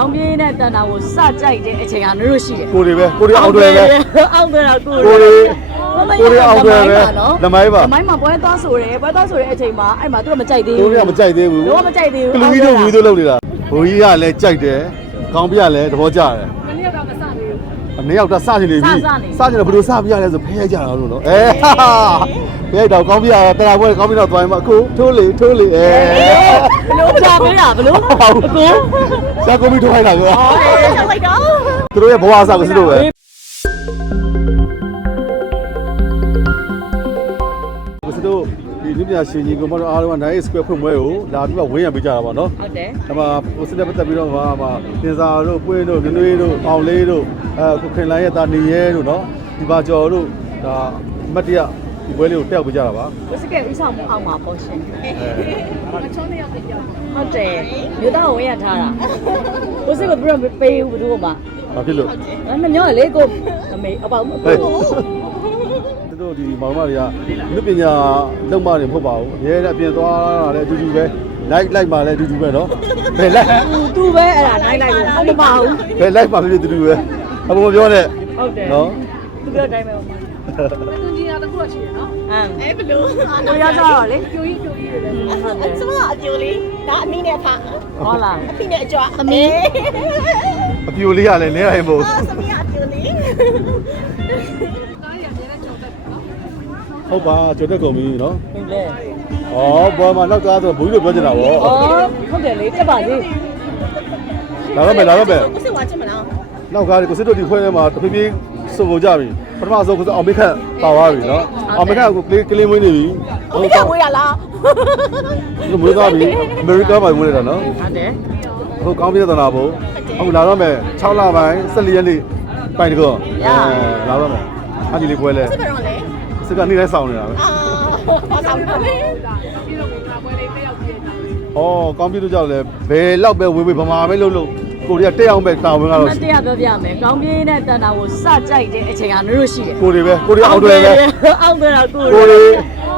ကောင်းပြင်းတဲ့တန်တာကိုစကြိုက်တဲ့အချိန်ကနတို့ရှိတယ်ကိုတွေပဲကိုတွေအောင်တွေပဲအောက်တွေတာကိုကိုတွေကိုကိုတွေအောင်တွေပဲလမိုင်းပါလမိုင်းမှာပွဲသွားဆိုတယ်ပွဲသွားဆိုတဲ့အချိန်မှာအဲ့မှာသူတို့မကြိုက်သေးကိုဘူးတွေကမကြိုက်သေးဘူးတို့မကြိုက်သေးဘူးကလူကြီးတို့ဝီတို့လုပ်နေတာဘိုးကြီးကလည်းကြိုက်တယ်ကောင်းပြလည်းသဘောကျတယ်မနေ့ကတော့မစ နေဘူးအနည်းရောက်တော့စနေပြီစနေတော့ဘယ်လိုစပြရလဲဆိုဖဲရိုက်ကြတာလို့နော်အဲဟာဟာဖဲရိုက်တော့ကောင်းပြရတရာပွဲကောင်းပြတော့သွားရင်မအခုထိုးလေထိုးလေအဲဘလို့ကြာပေးတာဘလို့အကိုဇာကုန်ပြီထိုးခိုင်းတာကောအော်လိုက်တော့သူတို့ရဲ့ဘဝအစားကိုစစ်လို့ပဲ ပညာရှင်ကြီးကမတော်အားလုံးက9 square ဖွင့်ပွဲကိုလာပြီးတော့ဝင်းရံပေးကြတာပါနော်ဟုတ်တယ်ဒါမှကိုစစ်တဲ့ပတ်သက်ပြီးတော့ဟာမှာတင်စာတို့ပွင့်တို့နွေးတို့အောင်လေးတို့အဲကိုခင်လိုင်းရဲ့တာနေရဲတို့နော်ဒီပါကျော်တို့ဒါမတ်တရဒီပွဲလေးကိုတက်ရောက်ပေးကြတာပါဝစကဲဥဆောင်မှုအောက်မှာပေါ့ရှင်အဲဟုတ်တယ်မြို့သားကိုဝင်ရထားတာဝစကဘရမပေးဘူးဘယ်သူမှဘာဖြစ်လို့အဲ့မမျောလေကိုအမေအပေါက်မဟဲ့ပေးသူ တို့ဒီမောင်မတွေကလူပညာလုံမတွေမဟုတ်ပါဘူးရဲတဲ့အပြင်သွားတာလည်းအတူတူပဲလိုက်လိုက်မှလည်းအတူတူပဲနော်ဘယ်လိုက်သူပဲအဲ့ဒါနိုင်လိုက်လို့ဟုတ်မပါဘူးဘယ်လိုက်မှဖြစ်ဖြစ်အတူတူပဲအပေါ်မပြောနဲ့ဟုတ်တယ်နော်သူပြောတိုင်းပဲပါသူကြီးကတခုရှိရနော်အမ်အဲ့ဘလို့ကိုရကြတော့လေပြိုကြီးပြိုကြီးတွေလည်းဟုတ်တယ်ကျမအပြိုလေးဒါအမိနဲ့ဖာဟုတ်လားအဖိနဲ့အကြွားသမီးအပြိုလေးကလည်းနဲတိုင်းမဟုတ်အာသမီးအပြိုလေး ဟုတ်ပါကျော်တက်ကုန်ပြီနော်ဟုတ်လေဩဘောမှာနောက်ကားဆိုဘူးကြီးတို့ပြောချင်တာဗောအော်ဟုတ်တယ်လေတက်ပါစေလာတော့မယ်လာတော့မယ်ကိုစစ်ဝါချင်မလားနောက်ကားကိုစစ်တို့ဒီခွဲထဲမှာတဖြည်းဖြည်းစုံကုန်ကြပြီပထမဆုံးကိုအောင်မိခန့်ပါသွားပြီနော်အောင်မိခန့်ကိုကလေးကလေးမွေးနေပြီအမိကဝေးရလားသူမွေးသွားပြီအမေရိကန်မှာမွေးနေတာနော်ဟုတ်တယ်အခုကောင်းပြည့်သနာဖို့အခုလာတော့မယ်6လပိုင်း14ရက်နေ့ပိုင်တကောလာတော့မယ်အဒီလေးပွဲလဲစစ်ဘယ်တော့လဲ စစ်ကနေလဲစောင်းနေတာပဲအာဘာဆောင်ပါလဲဩကောင်းပြည့်တို့ကြောင့်လဲဘယ်လောက်ပဲဝေးဝေးဗမာပဲလို့လို့ကိုရီးယားတက်အောင်ပဲတာဝန်ကတော့မတရားပြောပြမယ်ကောင်းပြင်းတဲ့တန်တာကိုစကြိုက်တဲ့အချိန်ကနတို့ရှိတယ်ကိုရီပဲကိုရီအောက်တွေပဲအောက်တွေတာကို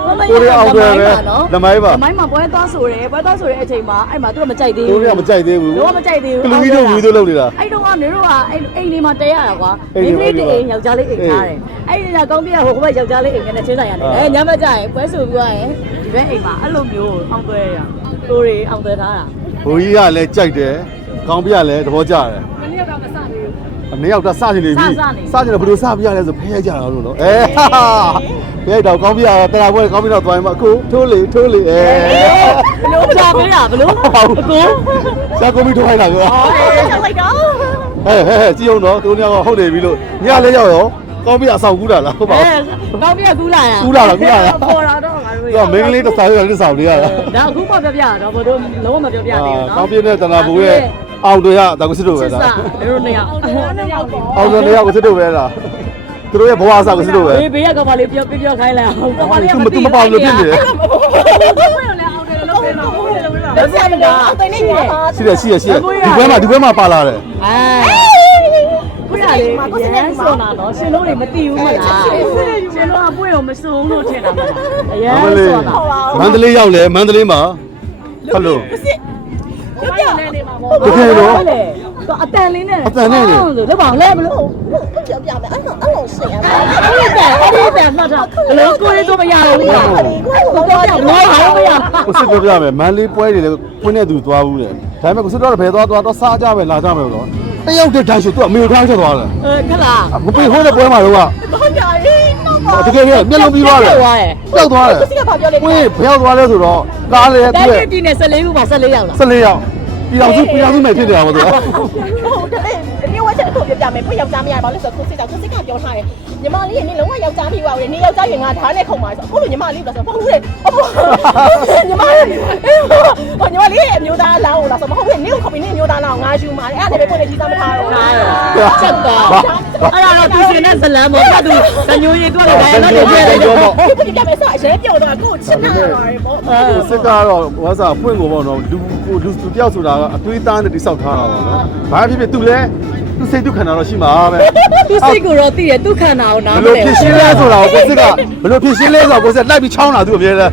ကိုရီကိုရီအောက်တွေပဲလမိုင်းပါလမိုင်းမှာပွဲသွားဆိုတယ်ပွဲသွားဆိုတဲ့အချိန်မှာအဲ့မှာသူတို့မကြိုက်သေးကိုဘူးရီကမကြိုက်သေးဘူးတို့မကြိုက်သေးဘူးကလူကြီးတို့ဝီတို့လုပ်နေတာအဲ့တော့ကနေတို့ကအဲ့အိမ်လေးမှာတဲရတာကွာအိမ်မိလေးမိမှာတအိမ်ယောက်ျားလေးအိမ်ထားတယ်အဲ့ဒီကကောင်းပြဟိုဘက်ယောက်ျားလေးအိမ်ကနေချင်းဆိုင်ရတယ်အာအဲညမကြရင်ပွဲဆိုပြီးသွားရင်ဒီဘက်အိမ်မှာအဲ့လိုမျိုးအောင်သွဲရတိုးတွေအောင်သွဲထားတာဘိုးကြီးကလည်းကြိုက်တယ်ကောင်းပြလည်းသဘောကျတယ်အ နည်းရောက်တော့စနေပြီစနေတော့ဘယ်လိုစပြရလဲဆိုဖဲရိုက်ကြတာလို့နော်အဲဟာဟာဖဲရိုက်တော့ကောင်းပြရတရာပွဲကောင်းပြတော့သွားရင်မအခုထိုးလေထိုးလေအဲဘလို့ကြာပေးတာဘလို့အကိုဇာကုန်ပြီထိုးခိုင်းတာကောအော်လိုက်တော့ဟဲ့ဟဲ့ဟဲ့ကြည့်အောင်တော့သူတို့ကဟုတ်နေပြီလို့ညလေးရောက်ရောကောင်းပြအဆောင်ကူးတာလားဟုတ်ပါအဲကောင်းပြကူးလာရကူးလာတာကူးလာတာပေါ်လာတော့ငါတို့သူကမင်းကလေးတစ်စားရတစ်ဆောင်လေးရတာဒါအခုမှပြောပြတော့ဘတို့လုံးဝမပြောပြသေးဘူးနော်ကောင်းပြတဲ့တနာဘူရဲ့ အောင်တွေရတာကိုစစ်တို့ပဲစစ်လားစားတို့နှစ်ယောက်နှစ်ယောက်ပေါ့အောင်တွေနေရာကိုစစ်တို့ပဲလားသူတို့ရဲ့ဘဝအစားကိုစစ်တို့ပဲဘေးဘေးကကမလေးပြောပြောခိုင်းလိုက်အောင်ကမလေးသူမသူမပေါ့လို့ဖြစ်နေတယ်လက်ဆက်မလားအသိနေပါရှိတယ်ရှိတယ်ရှိတယ်ဒီဘက်မှာဒီဘက်မှာပါလာတယ်အဲခုနလေးကိုစနေဆိုနာတော့ရှင်တို့တွေမသိဘူးမလားရှင်တို့ကပွင့်အောင်မစုံလို့ထင်တာမလားအရင်ဆိုတာမန္တလေးရောက်လဲမန္တလေးမှာဟုတ်လို့စစ် ပြပြနေနေမှာပေါ့တကယ်တော့လေတော့အတန်လေးနဲ့အတန်နဲ့လေလို့လောက်ပါလဲမလို့ပြပြမယ်အဲ့တော့အဲ့လိုရှင်းရမှာအဲ့ဒီတန်အဲ့ဒီတန်မှတ်တာဘလို့ကိုလေးတို့မရဘူးလားကိုတော့ပြောလို့ဟာမရကိုစစ်ပြောပြမယ်မန္တလေးပွဲတွေလည်းဖွင့်တဲ့သူသွားဘူးတဲ့ဒါပေမဲ့ကိုစစ်တော့ဘယ်သွားသွားတော့စားကြမယ်လာကြမယ်တော့တယောက်တည်းတန်းရှိသူကအမေထားချက်သွားတယ်အဲခလားမပြေဟိုးတဲ့ပွဲမှာတော့ဘာကြရေးတော့ပါ တကယ်ကြီးမျက်လုံးပြီးသွားတယ်သွားတယ်ပျောက်သွားတယ်စစ်ကဘာပြောလဲဝေးဘယ်ရောက်သွားလဲဆိုတော့ကားလေတိုင်းသူ့ရဲ့ပြည်နဲ့14ခုပါ14ရောက်လား14ရောက်ပြည်တော်စုပြည်တော်စုမဲ့ဖြစ်နေတာပေါ့သူကဟုတ်တယ်ဒီဝက်ချက်ကိုပြပြမယ်ဖွင့်ယောက်ျားမရပါလို့ဆိုကိုစစ်ကကိုစစ်ကပြောထားတယ်ညီမလေးကနင်လုံးဝယောက်ျားမပြောဘူးနင်ယောက်ျားရင်ငါဓာတ်နဲ့ခုံပါဆိုအခုလိုညီမလေးပြောဆိုမဟုတ်ဘူးလေအဖေညီမလေးဟိုညီမလေးအမျိုးသားလောင်းလားဆိုမဟုတ်ဘူးနင်ကိုခေါ်ပြီးနင်အမျိုးသားလောင်းငါယူမှာအဲ့ဒါလည်းပဲဖွင့်နေကြီးသားမထားတော့ဟာချက်တော့ အဲ့ဒါတော့သူရှင်နဲ့ဇလန်ပေါ့ကသူကညိုရီတွေ့တယ်ဒါတော့တကယ်တယ်ပြောပေါ့ဒီပြပြမယ်ဆိုအရင်ပြောတော့ကိုချစ်နာပါတယ်ပေါ့စစ်ကတော့ဝါစာဖွင့်ကိုပေါ့နော်လူကိုလူသူတယောက်ဆိုတာကအသွေးသားနဲ့တိဆောက်ထားတာပေါ့နော်ဘာဖြစ်ဖြစ်သူလဲသူစိတ်ဒုက္ခနာတော့ရှိမှာပဲသူစိတ်ကိုတော့သိတယ်သူခန္ဓာကိုနားဘမယ်လဲလိုဖြစ်ရှင်းလဲဆိုတာကိုကိုစစ်ကဘယ်လိုဖြစ်ရှင်းလဲဆိုတော့ကိုစစ်လိုက်ပြီးချောင်းလာသူအမြဲတမ်း